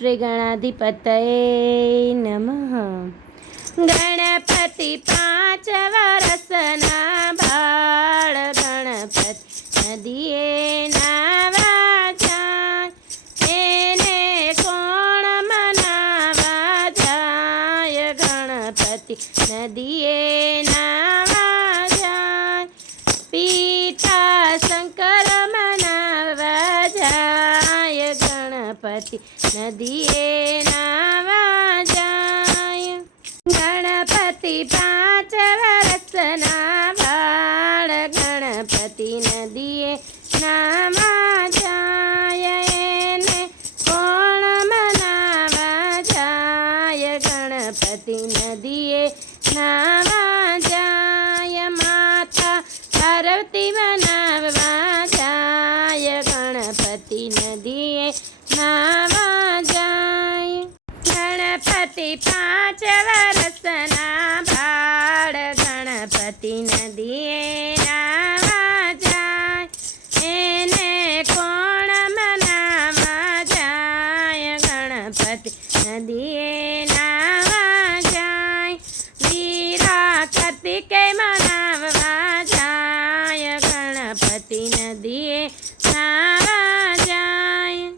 શ્રી ગણાધિપતયે નમઃ। ગણપતિ 5 વર્ષના બાળ, ગણપતિ નદીએ નાવા જાય, એને કોણ મનાવા જાય, ગણપતિ નદીએ નાવા જાય, પિતા શંકર મનાવા જાય, ગણપતિ નદીએ નાવા જાય। ગણપતિ 5 વર્ષના બાળ, ગણપતિ નદીએ નાવા જાય, એને કોણ મનાવા જાય, ગણપતિ નદીએ નાવા જાય, માતા પાર્વતી મનાવવા જાય, ગણપતિ નદીએ નાવા જાય। ગણપતિ 5 વર્ષના બાળ, ગણપતિ નદીએ નાવા જાય, એને કોણ મનાવા જાય, ગણપતિ નદીએ નાવા જાય, વીરા કાર્તિકે મનાવવા જાય, ગણપતિ નદીએ નાવા જાય।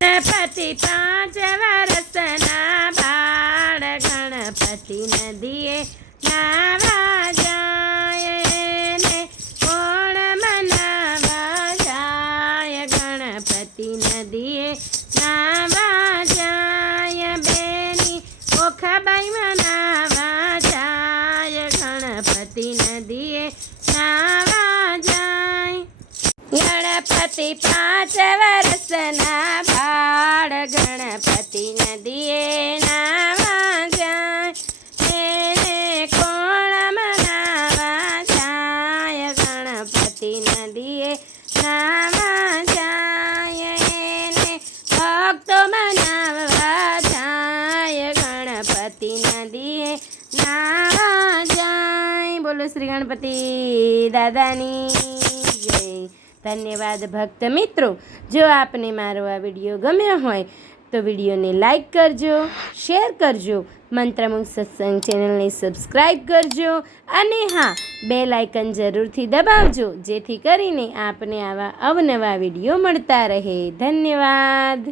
ગણપતિ 5 વર્ષના બાળ, ગણપતિ નદીએ નાવા જાય, એને કોણ મનાવા જાય, ગણપતિ નદીએ નાવા જાય, બેની ઓખાબાઈ મનાવા જાય, ગણપતિ નદીએ નાવા જાય। ગણપતિ 5 વર્ષના બાળ, ગણપતિ નદીએ નાવા જાય, એને કોણ મનાવા જાય, ગણપતિ નદીએ નાવા જાય, એને ભક્તો મનાવવા જાય, ગણપતિ નદીએ નાવા જાય। બોલો શ્રી ગણપતિ દાદાની જય। ધન્યવાદ ભક્ત મિત્રો। જો આપને મારો આ વિડીયો ગમ્યો હોય તો વિડીયોને લાઈક કરજો, શેર કરજો, મંત્રમુગ્ધ સત્સંગ ચેનલને સબસ્ક્રાઈબ કરજો, અને હા, બેલ આઇકન જરૂરથી દબાવજો, જેથી કરીને આપને આવા અવનવા વિડીયો મળતા રહે। ધન્યવાદ।